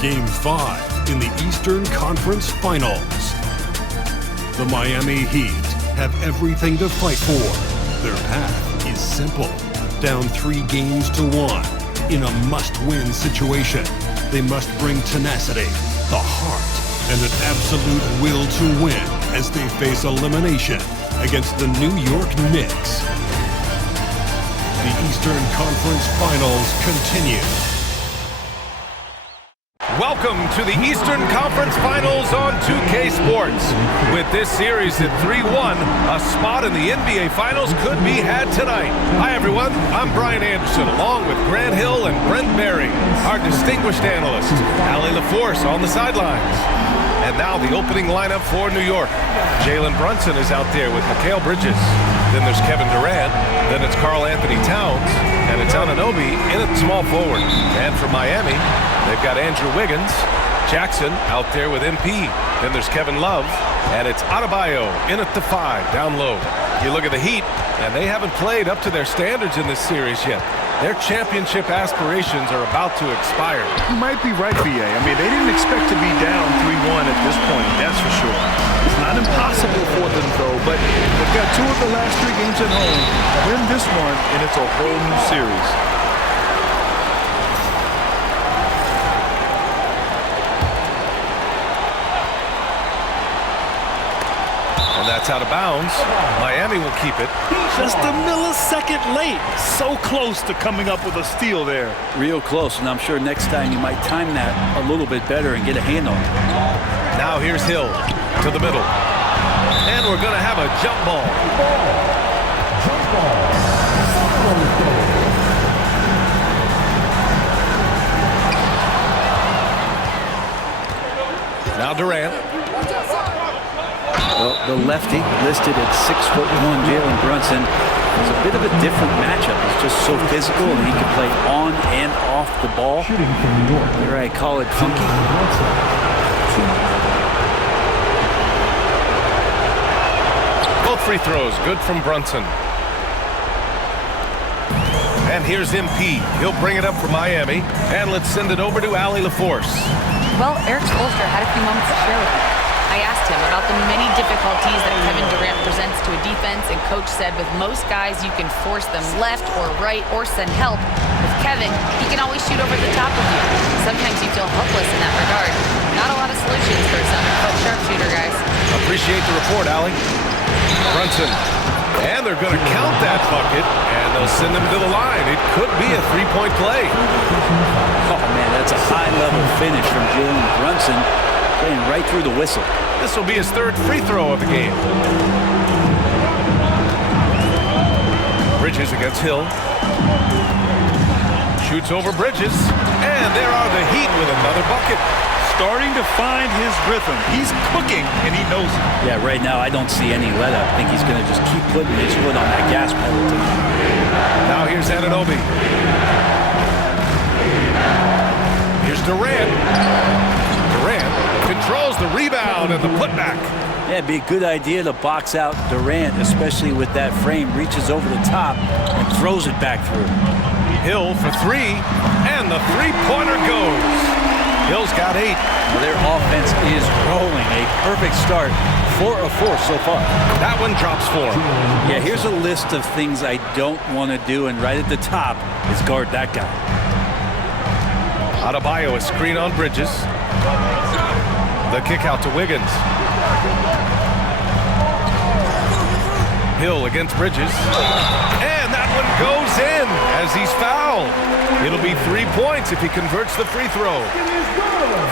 Game 5 in the Eastern Conference Finals. The Miami Heat have everything to fight for. Their path is simple. Down 3 games to 1 in a must-win situation. They must bring tenacity, the heart, and an absolute will to win as they face elimination against the New York Knicks. The Eastern Conference Finals continue. Welcome to the Eastern Conference Finals on 2K Sports. With this series at 3-1, a spot in the NBA Finals could be had tonight. Hi everyone, I'm Brian Anderson along with Grant Hill and Brent Berry, our distinguished analysts. Allie LaForce on the sidelines. And now the opening lineup for New York. Jalen Brunson is out there with Mikal Bridges. Then there's Kevin Durant. Then it's Karl Anthony Towns. And it's Anunoby in at small forward. And for Miami, they've got Andrew Wiggins. Jackson out there with MP. Then there's Kevin Love. And it's Adebayo in at the 5, down low. You look at the Heat, and they haven't played up to their standards in this series yet. Their championship aspirations are about to expire. You might be right, B.A. I mean, they didn't expect to be down 3-1 at this point, that's for sure. It's not impossible for them, though, but they've got 2 of the last 3 games at home. Win this one, and it's a whole new series. And that's out of bounds. Miami will keep it. Just a millisecond late. So close to coming up with a steal there. Real close, and I'm sure next time you might time that a little bit better and get a hand on it. Now here's Hill to the middle. And we're going to have a jump ball. Now Durant. Well, the lefty listed at 6'1", Jalen Brunson is a bit of a different matchup. He's just so physical, and he can play on and off the ball. Here I call it funky. Both free throws good from Brunson. And here's MP. He'll bring it up for Miami. And let's send it over to Allie LaForce. Well, Eric Spoelstra had a few moments to share with me. I asked him about the many difficulties that Kevin Durant presents to a defense, and Coach said with most guys you can force them left or right or send help. With Kevin, he can always shoot over the top of you. Sometimes you feel helpless in that regard. Not a lot of solutions for a 7-foot sharpshooter, guys. Appreciate the report, Allie. Brunson. And they're going to count that bucket, and they'll send him to the line. It could be a 3-point play. Oh, man, that's a high-level finish from Jalen Brunson, playing right through the whistle. This will be his 3rd free throw of the game. Bridges against Hill. Shoots over Bridges. And there are the Heat with another bucket. Starting to find his rhythm. He's cooking, and he knows it. Yeah, right now I don't see any let up. I think he's going to just keep putting his foot on that gas pedal tonight. Now here's Anunoby. Here's Durant. Durant controls the rebound and the putback. Yeah, it'd be a good idea to box out Durant, especially with that frame. Reaches over the top and throws it back through. Hill for 3, and the three-pointer goes. Hill's got 8. Well, their offense is rolling. A perfect start. 4 of 4 so far. That one drops 4. Yeah, here's a list of things I don't want to do, and right at the top is guard that guy. Adebayo, a screen on Bridges. The kick out to Wiggins. Hill against Bridges. And that one goes in as he's fouled. It'll be 3 points if he converts the free throw.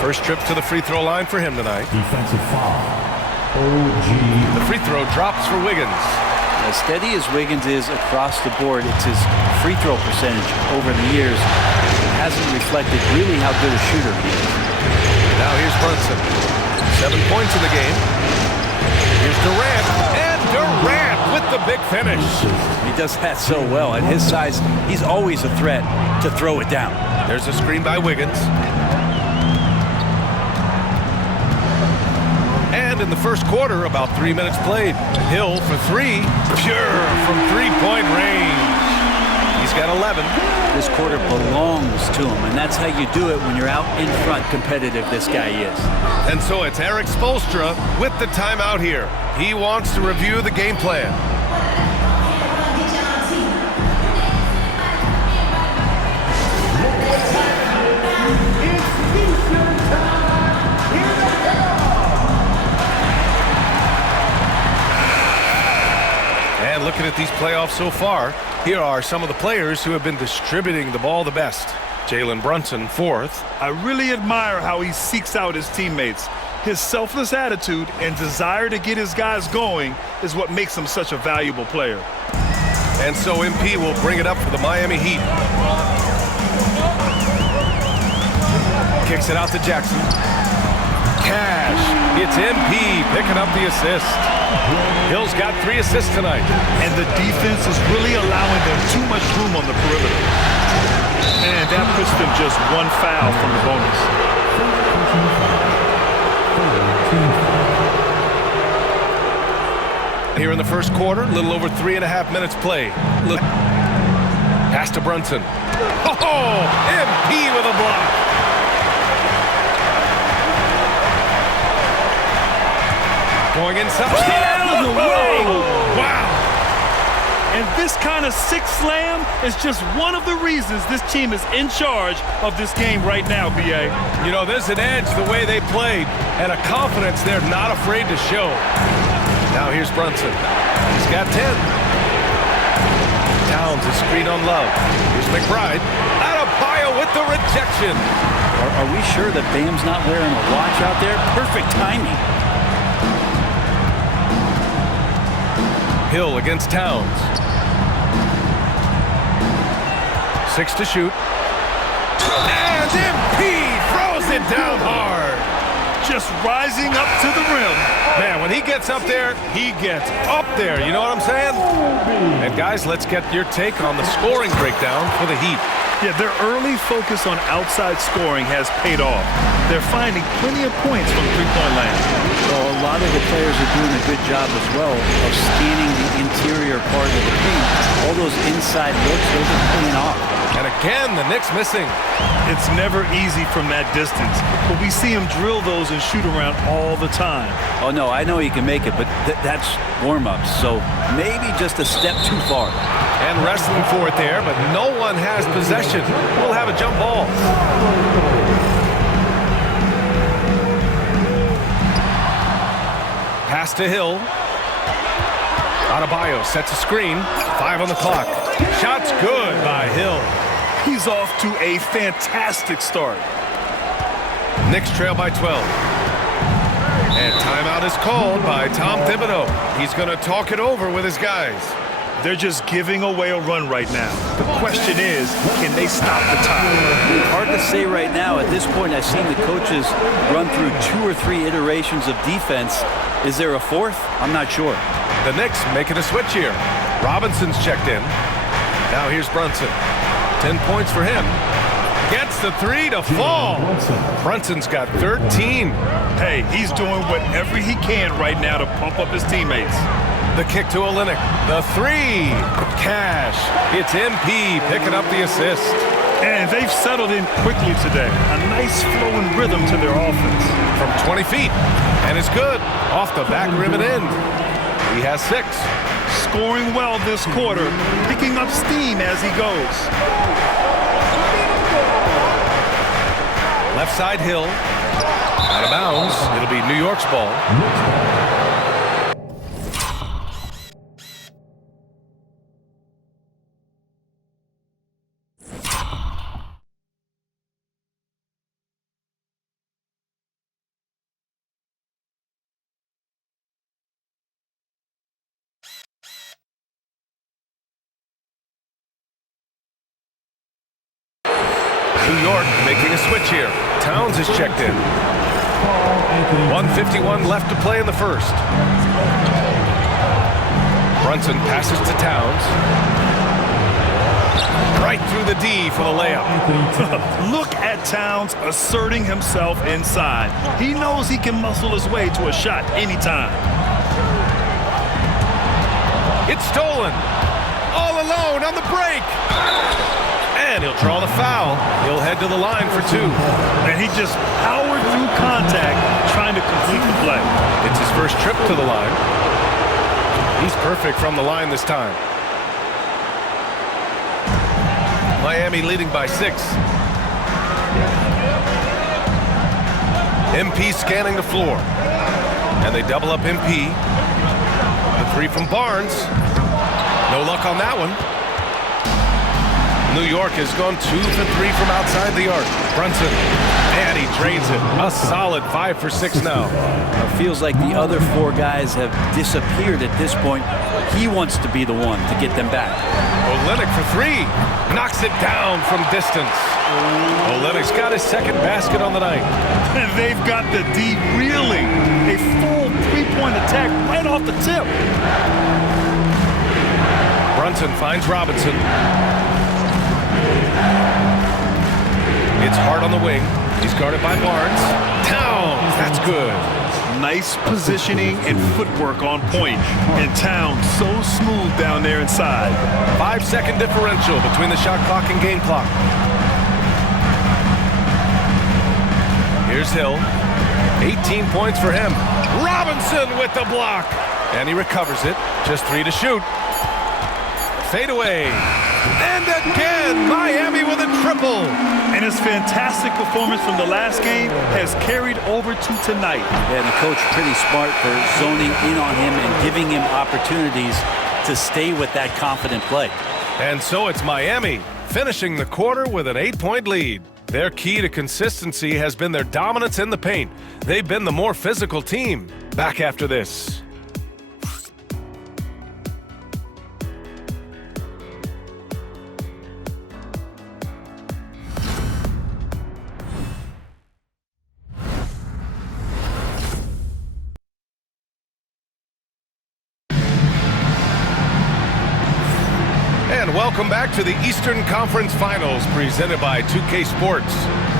First trip to the free throw line for him tonight. Defensive foul. OG. The free throw drops for Wiggins. As steady as Wiggins is across the board, it's his free throw percentage over the years. It hasn't reflected really how good a shooter he is. Now here's Brunson. 7 points in the game. Here's Durant. And Durant with the big finish. He does that so well. At his size, he's always a threat to throw it down. There's a screen by Wiggins. And in the first quarter, about 3 minutes played. Hill for 3. Pure from 3-point range. He's got 11. This quarter belongs to him, and that's how you do it when you're out in front competitive this guy is. And so it's Eric Spoelstra with the timeout here. He wants to review the game plan. And looking at these playoffs so far, here are some of the players who have been distributing the ball the best. Jalen Brunson, fourth. I really admire how he seeks out his teammates. His selfless attitude and desire to get his guys going is what makes him such a valuable player. And so MP will bring it up for the Miami Heat. Kicks it out to Jackson. Cash. It's MP picking up the assist. Hill's got 3 assists tonight. And the defense is really allowing them too much room on the perimeter. And that puts them just 1 foul from the bonus. Here in the first quarter, a little over 3.5 minutes played. Look. Pass to Brunson. Oh, MP with a block. Going inside. Get out of the way! Wow. And this kind of six slam is just one of the reasons this team is in charge of this game right now, B.A. You know, there's an edge the way they played and a confidence they're not afraid to show. Now here's Brunson. He's got 10. Towns is screen on Love. Here's McBride. Adebayo with the rejection. Are we sure that Bam's not wearing a watch out there? Perfect timing. Hill against Towns. 6 to shoot. And MP throws it down hard. Just rising up to the rim. Man, when he gets up there, he gets up there. You know what I'm saying? And guys, let's get your take on the scoring breakdown for the Heat. Yeah, their early focus on outside scoring has paid off. They're finding plenty of points from three-point land. Well, a lot of the players are doing a good job as well of scanning the interior part of the paint. All those inside looks, those are paying off. And again, the Knicks missing. It's never easy from that distance, but we see him drill those and shoot around all the time. Oh, no, I know he can make it, but that's warm-ups, so maybe just a step too far. And wrestling for it there, but no one has possession. We'll have a jump ball. Pass to Hill. Adebayo sets a screen. 5 on the clock. Shot's good by Hill. He's off to a fantastic start. Knicks trail by 12. And timeout is called by Tom Thibodeau. He's going to talk it over with his guys. They're just giving away a run right now. The question is, can they stop the time? Hard to say right now. At this point, I've seen the coaches run through 2 or 3 iterations of defense. Is there a 4th? I'm not sure. The Knicks making a switch here. Robinson's checked in. Now here's Brunson. 10 points for him. Gets the 3 to fall. Brunson's got 13. Hey, he's doing whatever he can right now to pump up his teammates. The kick to Olynyk. The 3. Cash. It's MP picking up the assist. And they've settled in quickly today. A nice flowing rhythm to their offense. From 20 feet. And it's good. Off the back rim and in. He has 6. Scoring well this quarter. Picking up steam as he goes. Left side Hill. Out of bounds. It'll be New York's ball. New York making a switch here. Towns is checked in. 1:51 left to play in the first. Brunson passes to Towns. Right through the D for the layup. Look at Towns asserting himself inside. He knows he can muscle his way to a shot anytime. It's stolen. All alone on the break. draw the foul. He'll head to the line for 2. And he just powered through contact trying to complete the play. It's his first trip to the line. He's perfect from the line this time. Miami leading by 6. MP scanning the floor. And they double up MP. The 3 from Barnes. No luck on that one. New York has gone 2 for 3 from outside the arc. Brunson, and he drains it. A solid 5 for 6 now. It feels like the other 4 guys have disappeared at this point. He wants to be the one to get them back. Olynyk for 3. Knocks it down from distance. Olynyk's got his second basket on the night. And they've got the D reeling. A full 3-point attack right off the tip. Brunson finds Robinson. It's hard on the wing. He's guarded by Barnes. Towns, that's good. Nice positioning and footwork on point. And Towns so smooth down there inside. 5-second differential between the shot clock and game clock. Here's Hill. 18 points for him. Robinson with the block. And he recovers it. Just 3 to shoot. Fade away. And again, Miami with a triple. And his fantastic performance from the last game has carried over to tonight. Yeah, the coach pretty smart for zoning in on him and giving him opportunities to stay with that confident play. And so it's Miami finishing the quarter with an 8-point lead. Their key to consistency has been their dominance in the paint. They've been the more physical team. Back after this. And welcome back to the Eastern Conference Finals presented by 2K Sports.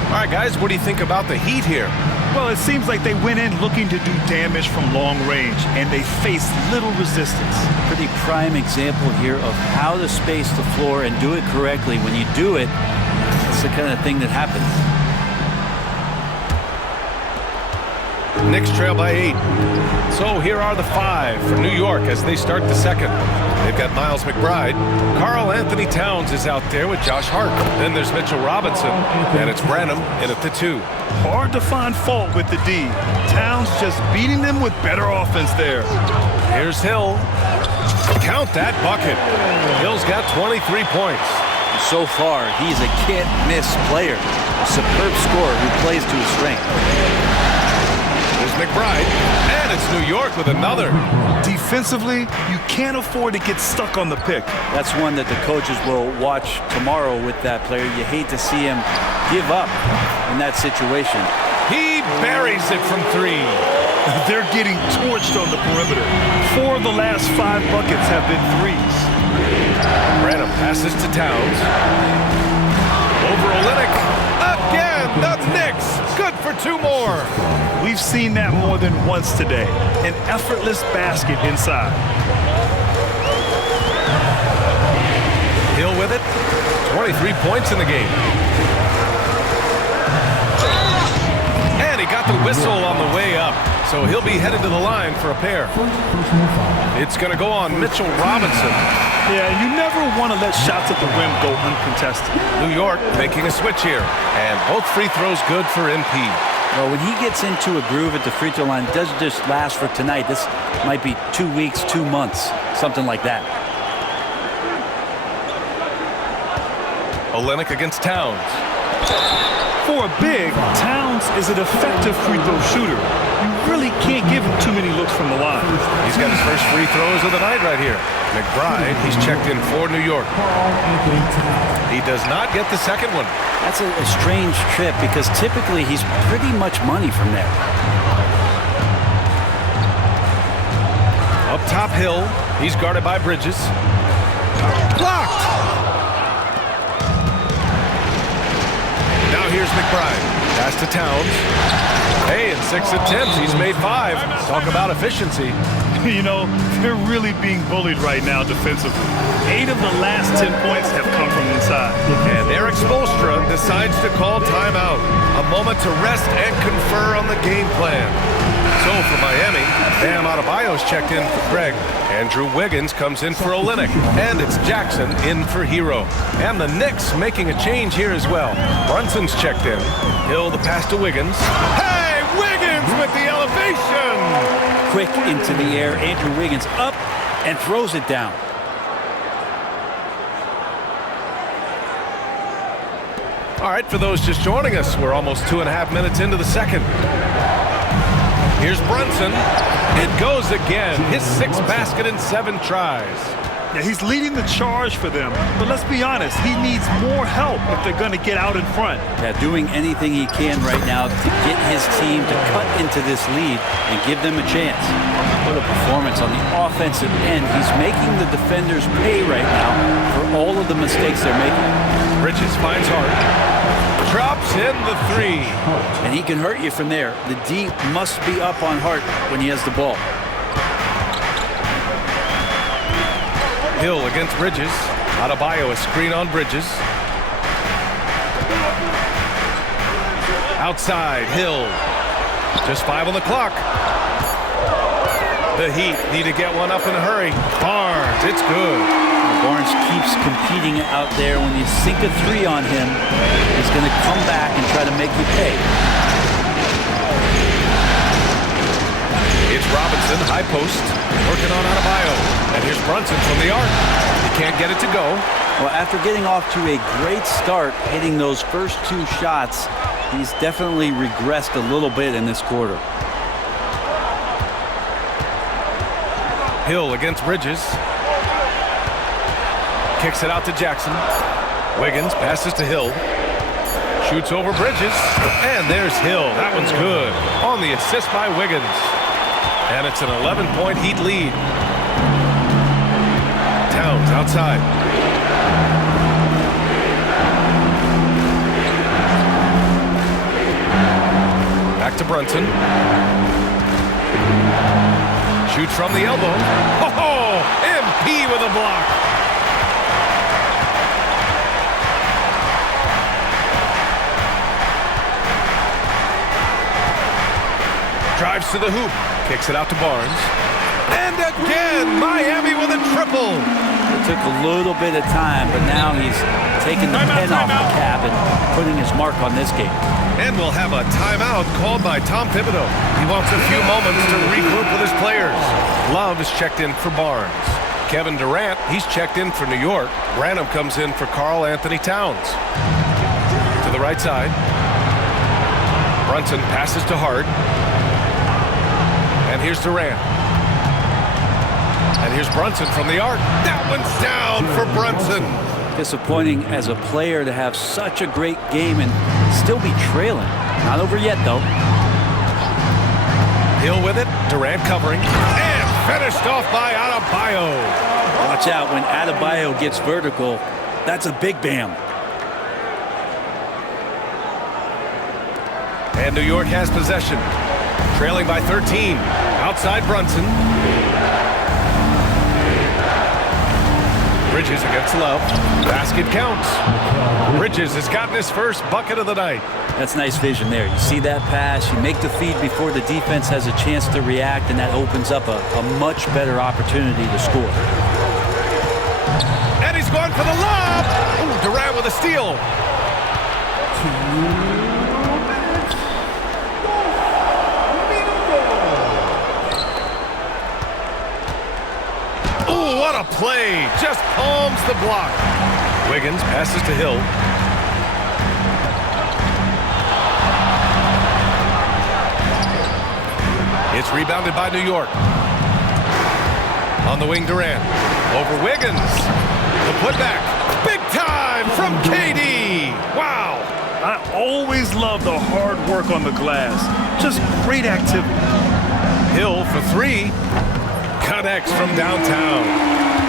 All right, guys, what do you think about the Heat here? Well, it seems like they went in looking to do damage from long range, and they faced little resistance. Pretty prime example here of how to space the floor and do it correctly. When you do it, it's the kind of thing that happens. Knicks trail by 8. So here are the 5 for New York as they start the second. They've got Miles McBride. Karl Anthony Towns is out there with Josh Hart. Then there's Mitchell Robinson, and it's Branham in at the 2. Hard to find fault with the D. Towns just beating them with better offense there. Here's Hill. Count that bucket. Hill's got 23 points. So far, he's a can't-miss player. A superb scorer who plays to his strength. There's McBride, and it's New York with another. Defensively, you can't afford to get stuck on the pick. That's one that the coaches will watch tomorrow with that player. You hate to see him give up in that situation. He buries it from 3. They're getting torched on the perimeter. 4 of the last 5 buckets have been threes. Branham passes to Towns. Over Olynyk. Again, the Knicks. Good for 2 more. We've seen that more than once today. An effortless basket inside. Hill with it. 23 points in the game. And he got the whistle on the way up. So he'll be headed to the line for a pair. It's going to go on Mitchell Robinson. Yeah, you never want to let shots at the rim go uncontested. New York making a switch here. And both free throws good for MP. Well, when he gets into a groove at the free throw line, it doesn't just last for tonight. This might be 2 weeks, 2 months, something like that. Olynyk against Towns. For a big, Towns is an effective free throw shooter. You really can't give him too many looks from the line. He's got his first free throws of the night right here. McBride, he's checked in for New York. He does not get the second one. That's a strange trip because typically he's pretty much money from there. Up top Hill, he's guarded by Bridges. Blocked! Now here's McBride. Pass to Towns. Hey, in 6 attempts, he's made 5. Talk about efficiency. You know, they're really being bullied right now defensively. 8 of the last 10 points have come from inside. And there Eric Spoelstra decides to call timeout. A moment to rest and confer on the game plan. So for Miami, Bam Adebayo's checked in for Craig. Andrew Wiggins comes in for Olynyk. And it's Jackson in for Hero. And the Knicks making a change here as well. Brunson's checked in. Hill the pass to Wiggins. Hey, Wiggins with the elevation! Quick into the air. Andrew Wiggins up and throws it down. All right, for those just joining us, we're almost 2.5 minutes into the second. Here's Brunson. It goes again. His 6th basket in 7 tries. Yeah, he's leading the charge for them. But let's be honest, he needs more help if they're going to get out in front. Yeah, doing anything he can right now to get his team to cut into this lead and give them a chance. What a performance on the offensive end. He's making the defenders pay right now for all of the mistakes they're making. Bridges finds Hart. Drops in the 3. And he can hurt you from there. The D must be up on Hart when he has the ball. Hill against Bridges. Adebayo a screen on Bridges. Outside, Hill. Just 5 on the clock. The Heat need to get one up in a hurry. Barnes, it's good. Barnes keeps competing out there. When you sink a 3 on him, he's going to come back and try to make you pay. It's Robinson, high post, working on Adebayo. And here's Brunson from the arc. He can't get it to go. Well, after getting off to a great start, hitting those first 2 shots, he's definitely regressed a little bit in this quarter. Hill against Bridges. Kicks it out to Jackson. Wiggins passes to Hill. Shoots over Bridges. And there's Hill. That one's good. On the assist by Wiggins. And it's an 11-point Heat lead. Towns outside. Back to Brunson. Shoots from the elbow. Oh, MP with a block. Drives to the hoop. Kicks it out to Barnes. And again, Miami with a triple. It took a little bit of time, but now he's taking the pen off the cap and putting his mark on this game. And we'll have a timeout called by Tom Thibodeau. He wants a few moments to regroup with his players. Love is checked in for Barnes. Kevin Durant, he's checked in for New York. Branham comes in for Karl Anthony Towns. To the right side. Brunson passes to Hart. And here's Durant. And here's Brunson from the arc. That one's down for Brunson. Disappointing as a player to have such a great game and still be trailing. Not over yet, though. Hill with it. Durant covering. And finished off by Adebayo. Watch out when Adebayo gets vertical. That's a big bam. And New York has possession. Trailing by 13. Outside Brunson. Bridges against Love. Basket counts. Bridges has gotten his first bucket of the night. That's nice vision there. You see that pass, you make the feed before the defense has a chance to react, and that opens up a much better opportunity to score. And he's going for the lob. Ooh, Durant with a steal. What a play. Just palms the block. Wiggins passes to Hill. It's rebounded by New York. On the wing, Durant. Over Wiggins. The putback. Big time from KD. Wow. I always love the hard work on the glass. Just great activity. Hill for 3. Connects from downtown.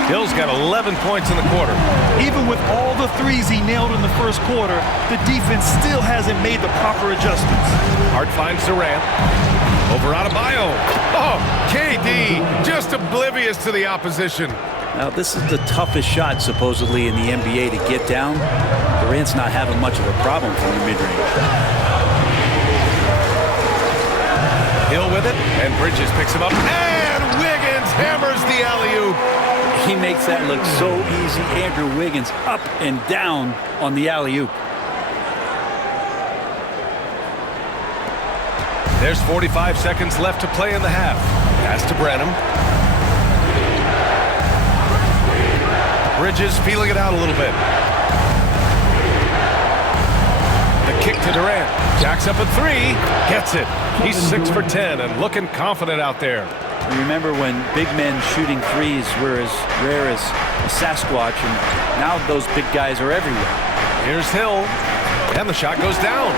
Hill's got 11 points in the quarter. Even with all the threes he nailed in the first quarter, the defense still hasn't made the proper adjustments. Hart finds Durant. Over Adebayo. Oh, KD just oblivious to the opposition. Now, this is the toughest shot, supposedly, in the NBA to get down. Durant's not having much of a problem from the mid-range. Hill with it, and Bridges picks him up, and Wiggins hammers the alley-oop. He makes that look so easy. Andrew Wiggins up and down on the alley-oop. There's 45 seconds left to play in the half. Pass to Branham. Bridges feeling it out a little bit. The kick to Durant. Jacks up a three. Gets it. He's 6 for 10 and looking confident out there. Remember when big men shooting threes were as rare as a Sasquatch, and now those big guys are everywhere. Here's Hill, and the shot goes down.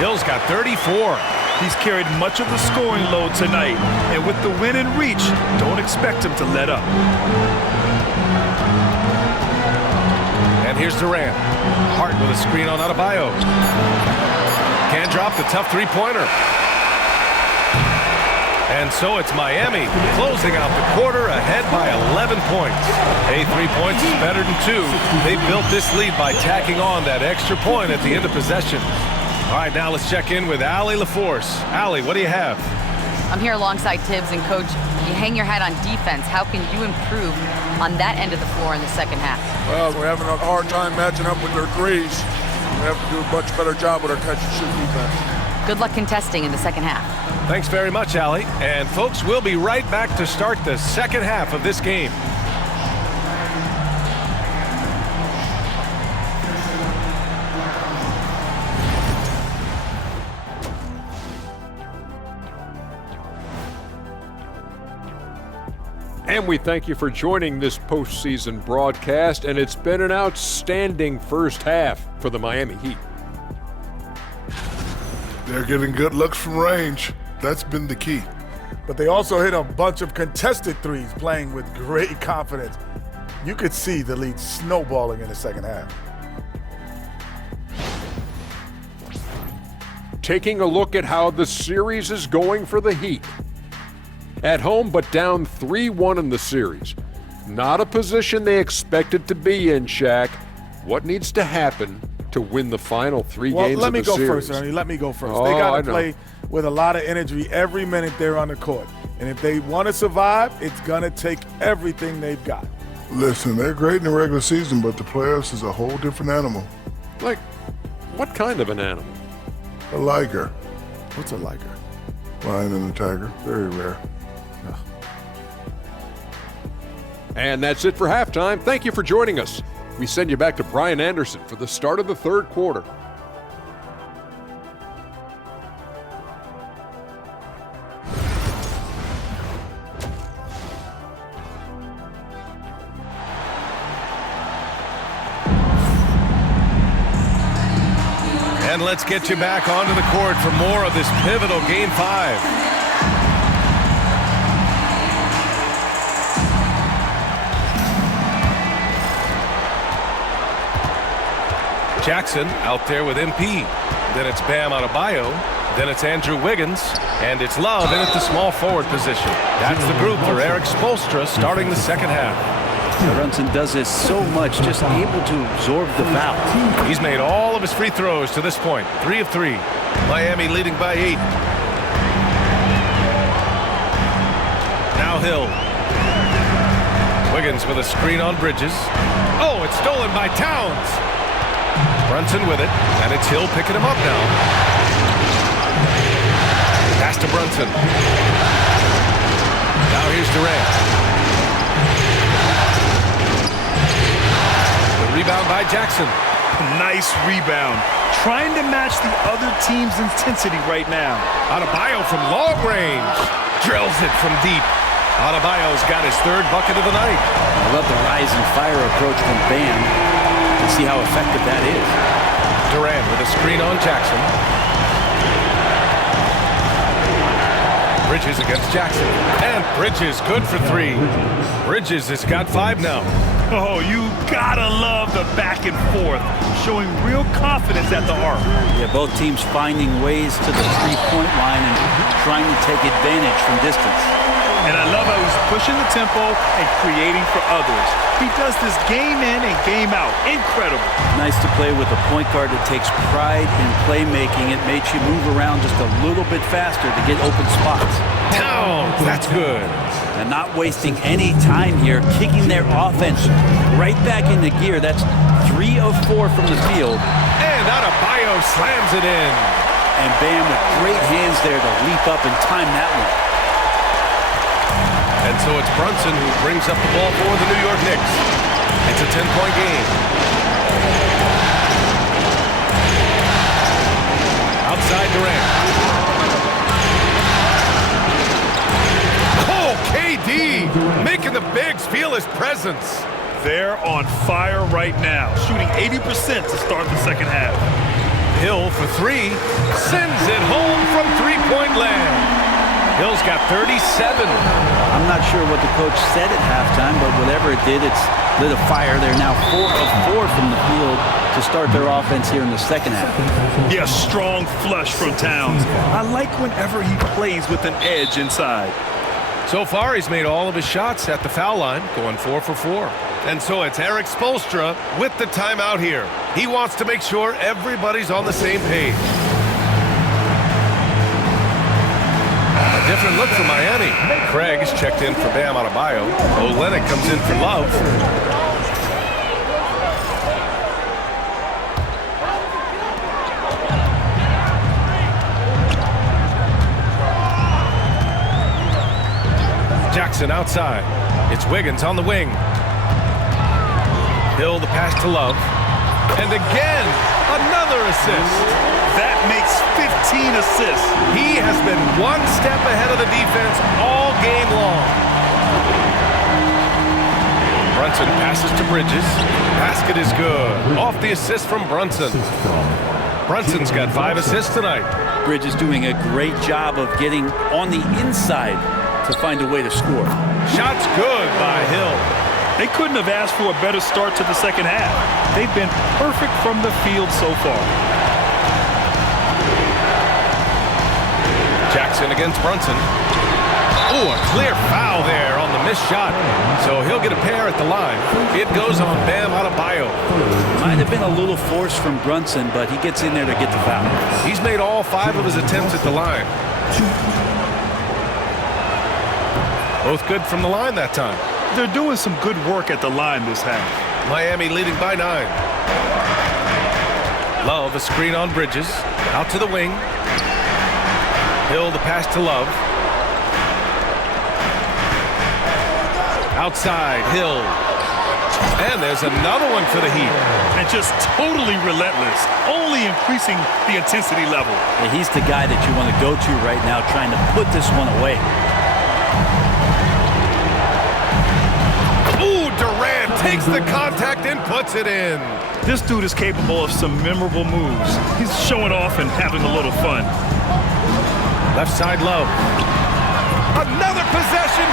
Hill's got 34. He's carried much of the scoring load tonight, and with the win in reach, don't expect him to let up. And here's Durant. Hart with a screen on Adebayo. Can't drop the tough three-pointer. And so it's Miami closing out the quarter ahead by 11 points. Hey, 3 points is better than 2. They built this lead by tacking on that extra point at the end of possession. All right, now let's check in with Allie LaForce. Allie, what do you have? I'm here alongside Tibbs, and Coach, you hang your hat on defense. How can you improve on that end of the floor in the second half? Well, we're having a hard time matching up with their threes. We have to do a much better job with our catch-and-shoot defense. Good luck contesting in the second half. Thanks very much, Allie. And folks, we'll be right back to start the second half of this game. And we thank you for joining this postseason broadcast, and it's been an outstanding first half for the Miami Heat. They're getting good looks from range. That's been the key. But they also hit a bunch of contested threes, playing with great confidence. You could see the lead snowballing in the second half. Taking a look at how the series is going for the Heat. At home, but down 3-1 in the series. Not a position they expected to be in, Shaq. What needs to happen to win the final 3 games of the series? Well, let me go first, Ernie. Let me go first. They got to play with a lot of energy every minute they're on the court. And if they want to survive, it's going to take everything they've got. Listen, they're great in the regular season, but the playoffs is a whole different animal. Like, what kind of an animal? A liger. What's a liger? Lion and a tiger. Very rare. And that's it for halftime. Thank you for joining us. We send you back to Brian Anderson for the start of the third quarter. And let's get you back onto the court for more of this pivotal Game 5. Jackson out there with MP. Then it's Bam Adebayo. Then it's Andrew Wiggins. And it's Love in at the small forward position. That's the group for Eric Spoelstra starting the second half. Brunson does this so much, just able to absorb the foul. He's made all of his free throws to this point. 3 of 3. Miami leading by 8. Now Hill. Wiggins with a screen on Bridges. Oh, it's stolen by Towns. Brunson with it, and it's Hill picking him up now. Pass to Brunson. Now here's Durant. The rebound by Jackson. Nice rebound. Trying to match the other team's intensity right now. Adebayo from long range. Drills it from deep. Adebayo's got his 3rd bucket of the night. I love the rise and fire approach from Bam. See how effective that is. Durant with a screen on Jackson. Bridges against Jackson. And Bridges good for 3. Bridges has got 5 now. Oh, you gotta love the back and forth. Showing real confidence at the arc. Yeah, both teams finding ways to the 3-point line and trying to take advantage from distance. And I love how he's pushing the tempo and creating for others. He does this game in and game out. Incredible. Nice to play with a point guard that takes pride in playmaking. It makes you move around just a little bit faster to get open spots. Down. That's good. And not wasting any time here, kicking their offense right back into gear. That's 3 of 4 from the field. And Adebayo slams it in. And Bam with great hands there to leap up and time that one. And so it's Brunson who brings up the ball for the New York Knicks. It's a 10-point game. Outside Durant. Oh, KD making the bigs feel his presence. They're on fire right now, shooting 80% to start the second half. Hill for 3, sends it home from three-point land. Hill's got 37. I'm not sure what the coach said at halftime, but whatever it did, it's lit a fire. They're now 4 of 4 from the field to start their offense here in the second half. Yeah, strong flush from Towns. I like whenever he plays with an edge inside. So far, he's made all of his shots at the foul line, going 4 for 4. And so it's Eric Spoelstra with the timeout here. He wants to make sure everybody's on the same page. A different look for Miami. Craig is checked in for Bam Adebayo. Olynyk comes in for Love. Jackson outside. It's Wiggins on the wing. Hill the pass to Love. And again, another assist. That makes 15 assists. He has been one step ahead of the defense all game long. Brunson passes to Bridges. Basket is good. Off the assist from Brunson. Brunson's got 5 assists tonight. Bridges doing a great job of getting on the inside to find a way to score. Shot's good by Hill. They couldn't have asked for a better start to the second half. They've been perfect from the field so far. Jackson against Brunson. Oh, a clear foul there on the missed shot. So he'll get a pair at the line. It goes on Bam Adebayo. Might have been a little force from Brunson, but he gets in there to get the foul. He's made all 5 of his attempts at the line. Both good from the line that time. They're doing some good work at the line this half. Miami leading by 9. Love a screen on Bridges. Out to the wing. Hill the pass to Love. Outside, Hill. And there's another one for the Heat. And just totally relentless, only increasing the intensity level. And he's the guy that you want to go to right now, trying to put this one away. Ooh, Durant takes the contact and puts it in. This dude is capable of some memorable moves. He's showing off and having a little fun. Left side Love. Another possession,